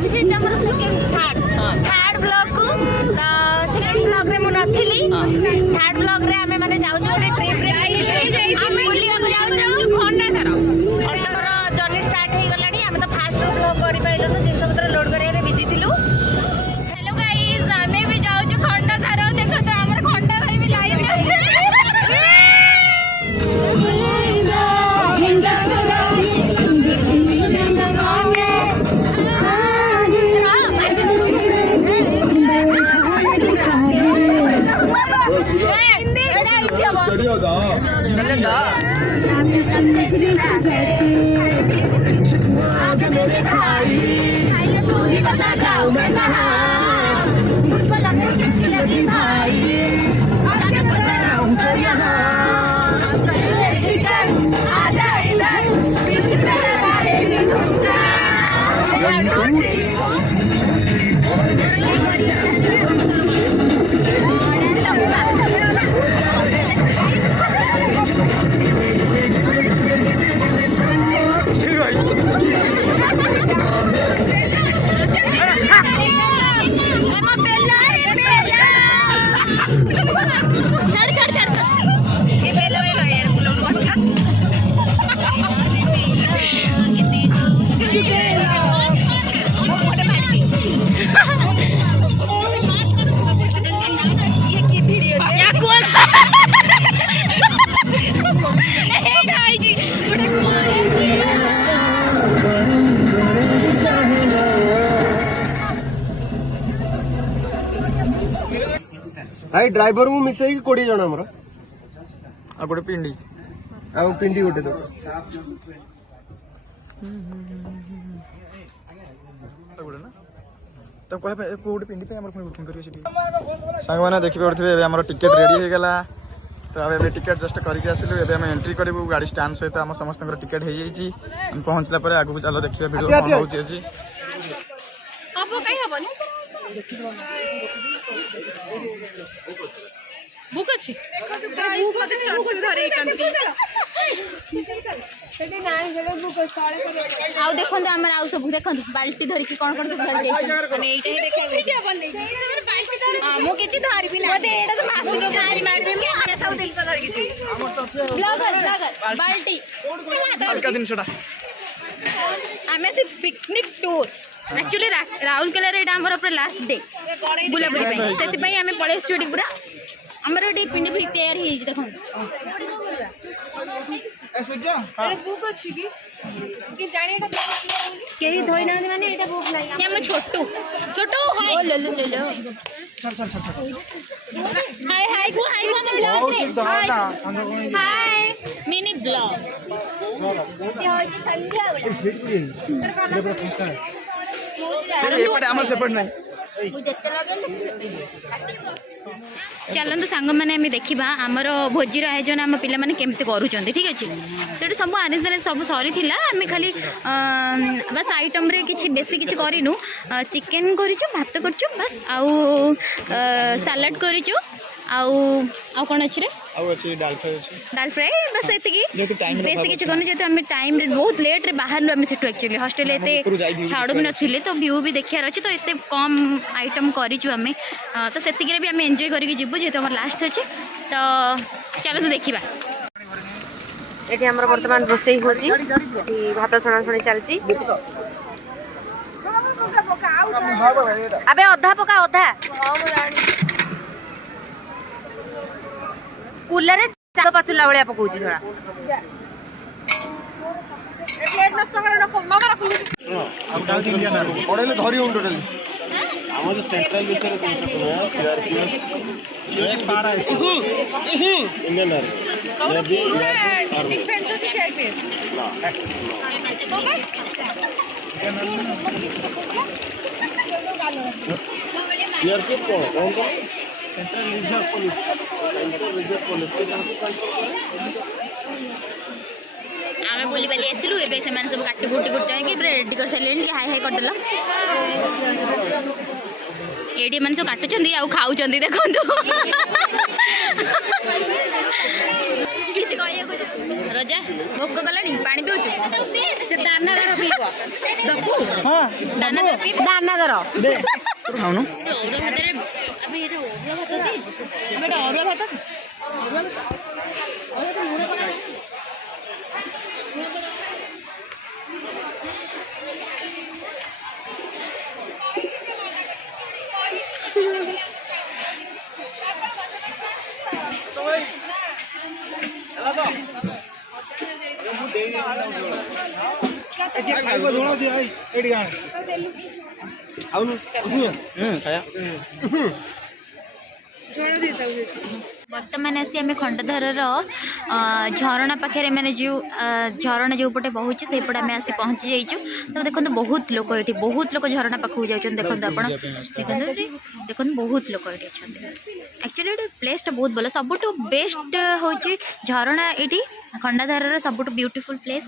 आसी हमर second third blog को तो सेकंड ब्लॉग रे मु नथिली थर्ड ब्लॉग रे हमें माने जाउ छोटे ट्रिप रे हम बुलिया को जाउ खंडाधार खंडाधार जर्नी स्टार्ट हे गलाडी हम तो फास्ट ब्लॉग करि पाइलनु जिंस पत्र लोड करे रे बिजी थिलु। हेलो गाइस हमें भी जाउ छु खंडाधार देखो तो हमर खंडा भाई भी लाइन में छै बता जाओ मैं कहाँ मुझको लगे किसकी लगी भाई आगे बता रहा हूँ तो यहाँ आजा इधर बीच में वाले भी घूमता भाई ड्राइवर मु मिसे 20 जन हमर आ गोटे पिंडी आ पिंडी गोटे दो तो कह गोटे पिंडी पे हमर बुकिंग करियो सिटी संग माने देखि पड़थिबे एबे हमर टिकट रेडी हे गेला तो अब टिकट जस्ट करके आसिलु एबे हम एंट्री करिवु गाड़ी स्टैंड सहित हम समस्त टिकट हे जाईची हम पहुंचला पर आगु चलो देखिबे वीडियो कोन होची अछि अब कहीं हबनी बुक अछि देखो तू गाइस मते चटक धरै चंती सेठी नाही जड़े बुक साळे करे आउ देखन हमर आउ सब देखन बाल्टी धरि की कोन कोन धरि जाई माने एटा ही देखाबे वीडियो बनै हमर बाल्टी धरि मो किछि धरि भी ना मते एटा तो मासु के मारी मारी में हम सब दिल से धरि की ब्लॉगर बाल्टी का दिन छोटा हमें से पिकनिक टूर एक्चुअली राउरकेला रे हमर पूरा लास्ट डे बुला बुली पे सेति पई हमें पळे स्टूडियो पूरा हमर एडी पिंडी भी तैयार ही देखो ए सुजो एटा बुक अछि कि जाने एटा केही धोइ ना माने एटा बुक नाही हम छोटू छोटू हाय ओ ले लो चल हाय हाय को हम ब्लॉग रे हाय मिनी ब्लॉग ये होय संध्या एपटे हमर सेपट नाही चलते सांग मैंने आम देखा आमर भोजीर आयोजन आम पिला माने केमती करूँ ठीक अच्छे से सब आरेंजमेंट सब सरी आम खाली बस आइटम रे किसी बेसी किसी करूँ चिकेन करूँ भात करूँ बस आउ सालाड करूँ आउ कौन अच्छे डाल फ्राए बस ये बेसी किसी करनी जेहतु आम टाइम बहुत लेट रे बाहर आम से एक्चुअली हॉस्टेल एत छाड़ू भी नथिले तो व्यू भी देखार अच्छे तो एत कम आइटम करूँ आम तो से भी आम एंजॉय करके जीवु जेहतु आम लास्ट अच्छे तो चलो तो देखा ये आम बर्तमान रोसे होची भात छणा छणी चलची अबे अधा पका अधा कुलरे चाल पाचुला भलिया पकाउची थोड़ा प्लेट नष्ट करे नको मामा रखु पड़ेले धरी उन टोटली हम जो सेंट्रल विषय रे तुम सीआरपीएफ ये पारा है इंडियन आर्मी ये भी डिफेंस होती सीआरपीएफ सीआरपीएफ कौन तो सेंट्रल रिजर्व पुलिस आमे बोली बाली आसिलु एबे से मान सब काटी कुटी कुटी कि रेडी कर साइलेन कि हाय हाय कर देला एडी मान सब काटु चंदी आ खाउ चंदी देखंतु किछ कहिया को रजा भोक गलानी पानी पिउछु से दानादार पीब दबु हाँ दाना दर पी दानादार दे खाऊनु अरुआ भात रे अबे एटा अरुआ भात दे अबे एटा अरुआ भात मुड़ा पका बर्तमान आसी आम खंडधर झरणा पाखे मैंने जो झरणा जो पटे बहुचे से पटे आम आसी पहुँची जाइचु तो देखो बहुत लोक ये बहुत लोक झरणा पाखक जाऊँ देखो आप देखो बहुत लोक ये एक्चुअली प्लेस टा बहुत भल सबुठ बेस्ट हूँ झरणा ये खंडाधार सबुठ ब्यूटीफुल प्लेस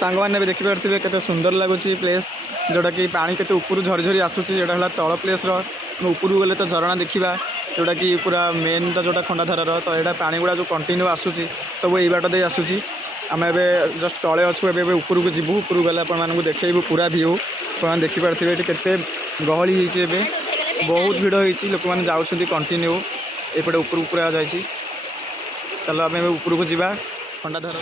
सांग मैंने भी देखिपे के सुंदर लगुच प्लेस जोटा कि पानी के ऊपर झरी आसूसी जोटा तल प्लेस ऊपर गले तो झरणा देखा जोटा कि पूरा मेन जोटा खंडाधार तो यहाँ पानी गुड़ा जो कंटिन्यू आसूसी सब यही बाट दे आसूसी आम ए जस्ट तले अच्छु ए ऊपर को जीवु ऊपर गले आपको देखू पूरा व्यू आप देखिपे ये केते गहली होती बहुत भिड़ होती लोक मैंने जाऊँ कंटिन्यू एपटे ऊपर पूरा जाइए चलो आम ऊपर को जावा खंडाधार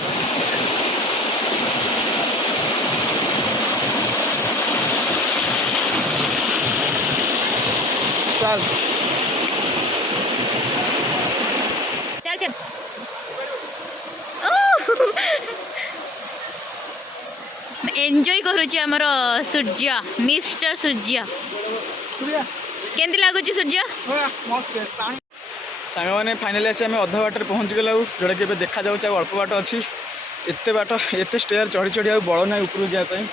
चल चल चल एंजॉय करुची आमर सूर्य मिस्टर सूर्य केंदी लगुच सूर्य सांग मैंने फाइनाली आसी आम अधा बाटर पहुँच गला जोटा कि देखा जाऊँ अल्प बाट अच्छी एत बाट एत स्टेयर चढ़ी चढ़ी बड़ ना ऊपर जावाई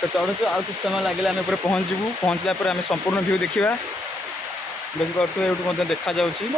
तो चढ़ु आउ कुछ समय लगे आम पहुँचू पहुँचला आम संपूर्ण व्यू देखा देखिए ये देखा जाऊँगी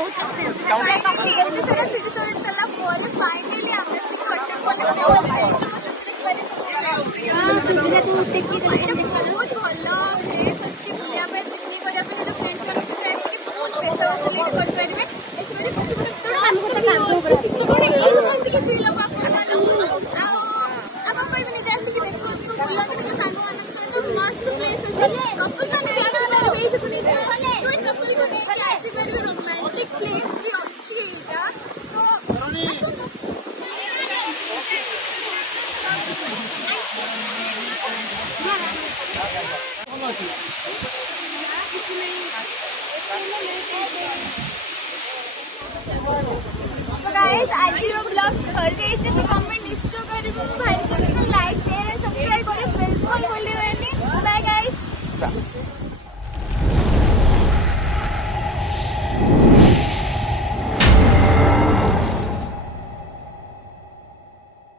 So guys, आज ब्लॉग कमेंट निश्चय